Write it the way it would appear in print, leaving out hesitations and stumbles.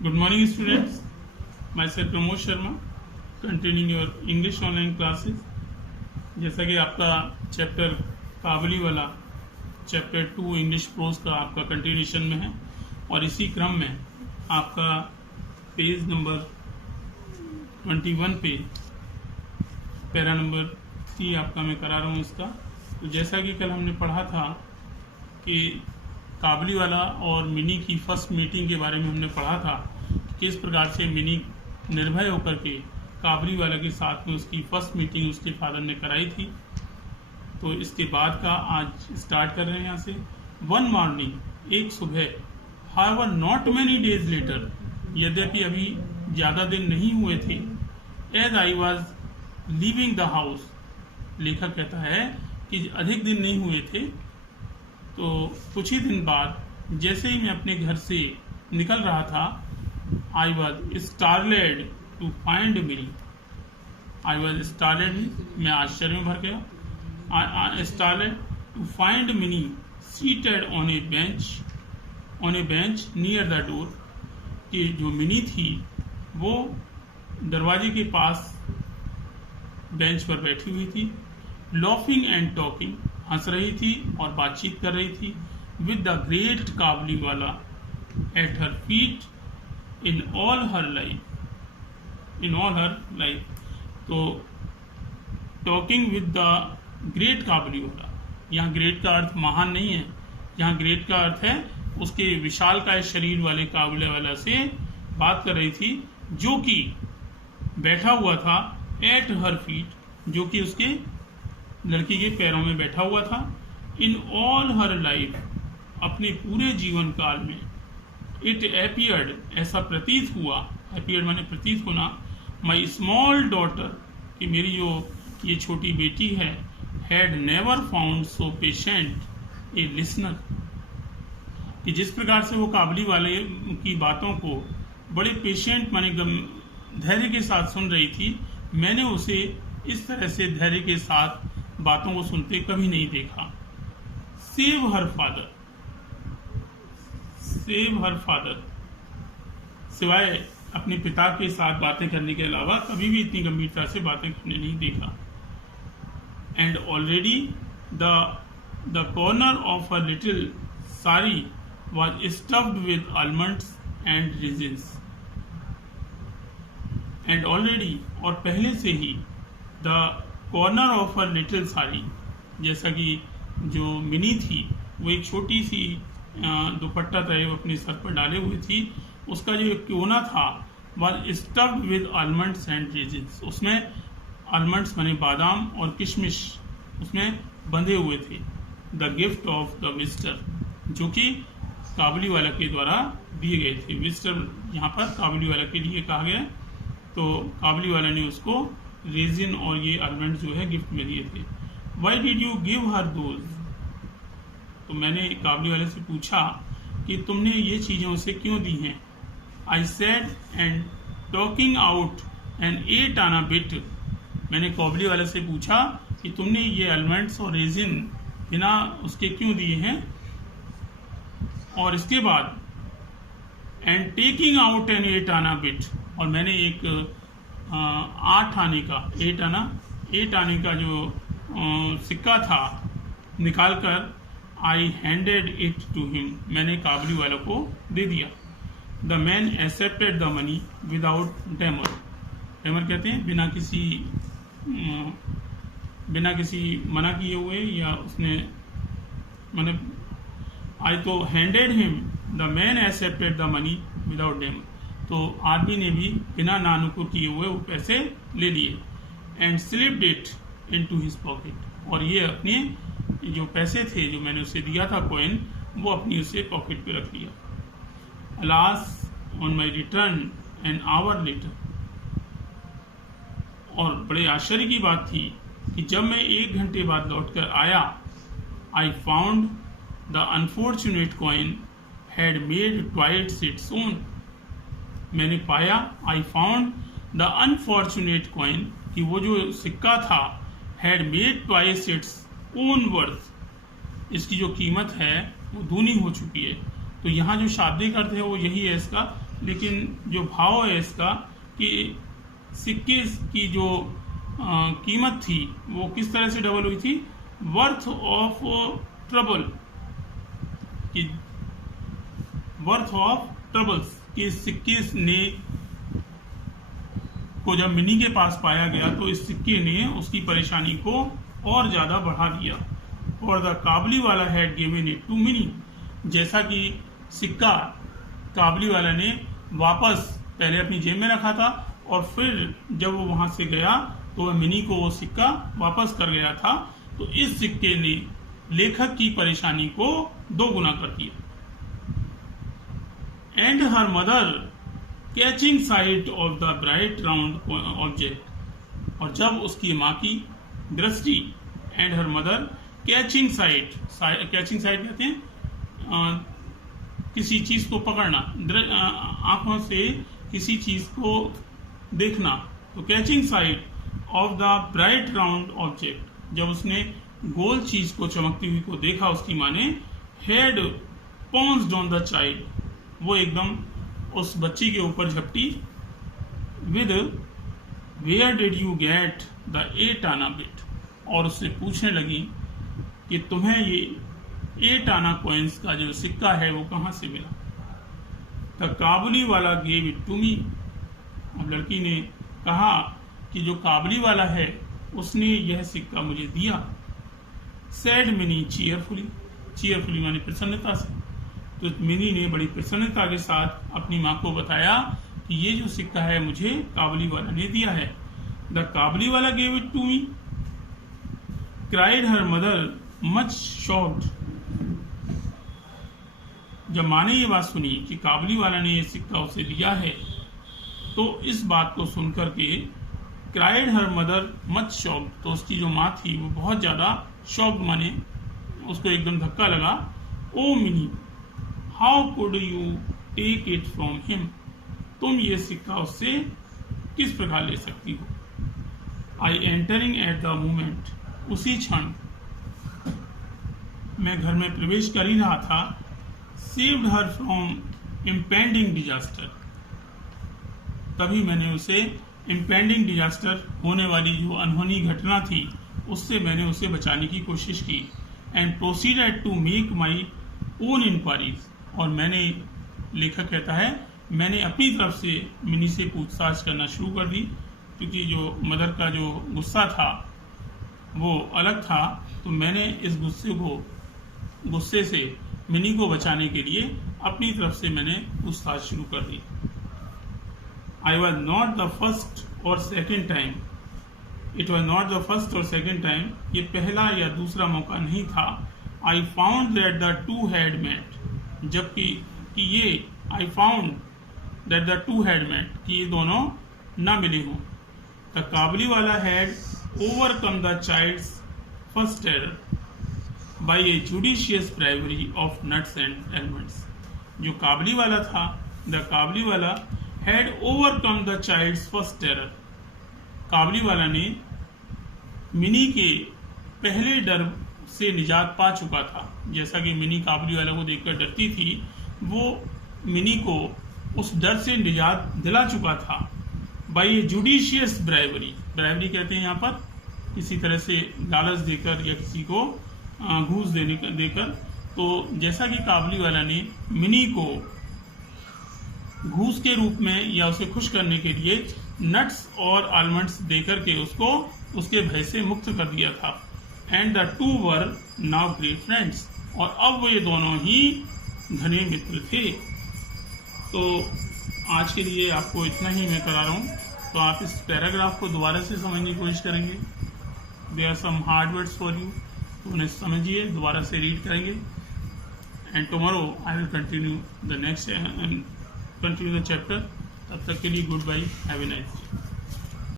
Good morning, students. Myself Pramod Sharma, continuing your English online classes. जैसा कि आपका chapter काबली वाला चैप्टर 2 इंग्लिश प्रोज का आपका कंटिन्यूशन में है और इसी क्रम में आपका पेज नंबर 21 पे पैरा नंबर 3 आपका मैं करा रहा हूँ इसका। तो जैसा कि कल हमने पढ़ा था कि काबली वाला और मिनी की फर्स्ट मीटिंग के बारे में हमने पढ़ा था, किस प्रकार से मिनी निर्भय होकर के काबली वाला के साथ में उसकी फर्स्ट मीटिंग उसके फादर ने कराई थी। तो इसके बाद का आज स्टार्ट कर रहे हैं यहाँ से। वन मॉर्निंग, एक सुबह, however not many days later, यद्यपि अभी ज़्यादा दिन नहीं हुए थे, as I was leaving the house, लेखक कहता है कि अधिक दिन नहीं हुए थे, तो कुछ ही दिन बाद जैसे ही मैं अपने घर से निकल रहा था, I was startled to find Mini. I was startled, मैं आश्चर्य में भर गया। Startled to find Mini seated on a bench near the door, कि जो मिनी थी वो दरवाजे के पास बेंच पर बैठी हुई थी, लॉफिंग एंड टॉकिंग, हंस रही थी और बातचीत कर रही थी, विद द ग्रेट काबली वाला at her feet in all her life. तो टॉकिंग विद द ग्रेट काबली वाला, यहाँ ग्रेट का अर्थ महान नहीं है, यहाँ ग्रेट का अर्थ है उसके विशालकाय शरीर वाले काबले वाला से बात कर रही थी, जो कि बैठा हुआ था एट हर फीट, जो कि उसके लड़की के पैरों में बैठा हुआ था, इन ऑल हर लाइफ, अपने पूरे जीवन काल में। इट एपियर्ड, ऐसा प्रतीत हुआ, एपियर्ड माने प्रतीत होना, माई स्मॉल डॉटर, कि मेरी जो ये छोटी बेटी है, had never found so patient A listener, कि जिस प्रकार से वो काबली वाले की बातों को बड़े पेशेंट माने धैर्य के साथ सुन रही थी, मैंने उसे इस तरह से धैर्य के साथ बातों को सुनते कभी नहीं देखा। सेव हर फादर, सिवाय अपने पिता के साथ बातें करने के अलावा कभी भी इतनी गंभीरता से बातें करने नहीं देखा। And already the corner of a little sari was stuffed with almonds and raisins. And already, और पहले से ही, the corner of a little sari, जैसा कि जो मिनी थी वो एक छोटी सी दुपट्टा था वो अपने सर पर डाले हुई थी, उसका जो कोना था वह stuffed with almonds and resins, उसमें आलमंड्स माने बादाम और किशमिश उसमें बंधे हुए थे। The gift of the visitor, जो कि काबली वाला के द्वारा दिए गए थे। विजिटर यहाँ पर काबली वाला के लिए कहा गया, तो काबली वाला ने उसको रेजिन और ये आलमंड जो है गिफ्ट में दिए थे। Why did you give her those, तो मैंने काबली वाले से पूछा कि तुमने ये चीजें उसे क्यों दी हैं। I said and talking out and eight on a bit, मैंने काबली वाले से पूछा कि तुमने ये आलमंड्स और रेजिन बिना उसके क्यों दिए हैं, और इसके बाद and taking out and eight on a bit, और मैंने एक 8 आने का जो सिक्का था निकालकर आई हैंडेड इट टू हिम, मैंने काबली वाला को दे दिया। The man accepted the money without Dahmer, Dahmer कहते हैं बिना किसी मना किए हुए, या उसने मैंने आई तो handed him, the man accepted the money without Dahmer, तो आदमी ने भी बिना नानुकुर किए हुए वो पैसे ले लिए। And slipped it into his pocket, और ये अपने जो पैसे थे जो मैंने उसे दिया था कॉइन, वो अपनी उसे पॉकेट पे रख लिया। Alas on my return an hour later, और बड़े आश्चर्य की बात थी कि जब मैं 1 घंटे बाद लौटकर आया, I found the unfortunate coin had made twice its own, मैंने पाया, I found the unfortunate coin, कि वो जो सिक्का था had made twice its own worth, इसकी जो कीमत है वो दूनी हो चुकी है। तो यहाँ जो शाब्दिक अर्थ है वो यही है इसका लेकिन जो भाव है इसका कि सिक्के की जो कीमत थी वो किस तरह से डबल हुई थी, वर्थ ऑफ ट्रबल कि वर्थ ऑफ ट्रबल्स कि सिक्के ने को जब मिनी के पास पाया गया तो इस सिक्के ने उसकी परेशानी को और ज्यादा बढ़ा दिया। और the Kabuli wala had given it to Mini, जैसा कि सिक्का काबली वाला ने वापस पहले अपनी जेब में रखा था और फिर जब वो वहां से गया तो वह मिनी को वो सिक्का वापस कर गया था, तो इस सिक्के ने लेखक की परेशानी को 2 गुना कर दिया। And her mother catching site of the bright round object, और जब उसकी माँ की दृष्टि, and her mother catching site कहते हैं किसी चीज को पकड़ना, आंखों से किसी चीज को देखना, तो catching site of the bright round object, जब उसने गोल चीज को चमकती हुई को देखा उसकी माँ ने, head pounced on the child, वो एकदम उस बच्ची के ऊपर झपटी, with where did you get the 8 anna bit, और उससे पूछने लगी कि तुम्हें ये 8 आना कॉइन्स का जो सिक्का है वो कहां से मिला। The kabuli wala gave it to मी, अब लड़की ने कहा कि जो काबुली वाला है उसने यह सिक्का मुझे दिया। सैड मिनी चीयरफुली माने प्रसन्नता से, तो मिनी ने बड़ी प्रसन्नता के साथ अपनी माँ को बताया कि ये जो सिक्का है मुझे काबुली वाला ने दिया है। The kabuli wala gave it to me, cried her mother much shocked, जब माँ ने ये बात सुनी कि काबुली वाला ने ये सिक्का उसे दिया है, तो इस बात को सुनकर के cried her mother much shocked, तो उसकी जो माँ थी वो बहुत ज्यादा शॉक्ड, माने उसको एकदम धक्का लगा। Oh Mini how could you take it from him, तुम ये सिक्का उससे किस प्रकार ले सकती हो। I entering at the moment, उसी क्षण मैं घर में प्रवेश कर ही रहा था, saved her from impending disaster, तभी मैंने उसे इम्पेंडिंग डिजास्टर होने वाली जो अनहोनी घटना थी उससे मैंने उसे बचाने की कोशिश की। And proceeded to make my own inquiries, और मैंने, लेखक कहता है, मैंने अपनी तरफ से मिनी से पूछताछ करना शुरू कर दी, क्योंकि जो मदर का जो गुस्सा था वो अलग था, तो मैंने इस गुस्से से मिनी को बचाने के लिए अपनी तरफ से मैंने पूछताछ शुरू कर दी। I was not the first और second time, it was not the first और सेकेंड टाइम, ये पहला या दूसरा मौका नहीं था। I found that the two had met, जबकि कि ये I found that the two had met, कि ये दोनों ना मिले हों। द काबुली वाला had overcome the child's first terror by a judicious bribery of nuts and almonds, जो काबुली वाला था, द काबुली वाला had overcome the child's first terror, Kabuliwala ने मिनी के पहले डर से निजात पा चुका था। जैसा कि मिनी काबुली वाला को देखकर डरती थी, वो मिनी को उस डर से निजात दिला चुका था। बाई ए जुडिशियस ब्राइवरी, ब्राइवरी कहते हैं यहाँ पर किसी तरह से लालच देकर या किसी को घूस देकर, तो जैसा कि काबुली वाला ने मिनी को घूस के रूप में या उसे खुश करने के लिए नट्स और आलमंड्स देकर के उसको उसके भय से मुक्त कर दिया था। And the two were now great friends, और अब वो ये दोनों ही घने मित्र थे। तो आज के लिए आपको इतना ही मैं करा रहा हूँ, तो आप इस पैराग्राफ को दोबारा से समझने की कोशिश करेंगे। They are some hard words for you, तो उन्हें समझिए, दोबारा से रीड करेंगे। And tomorrow I will continue the next continue the chapter. तब तक के लिए good bye, have a nice day.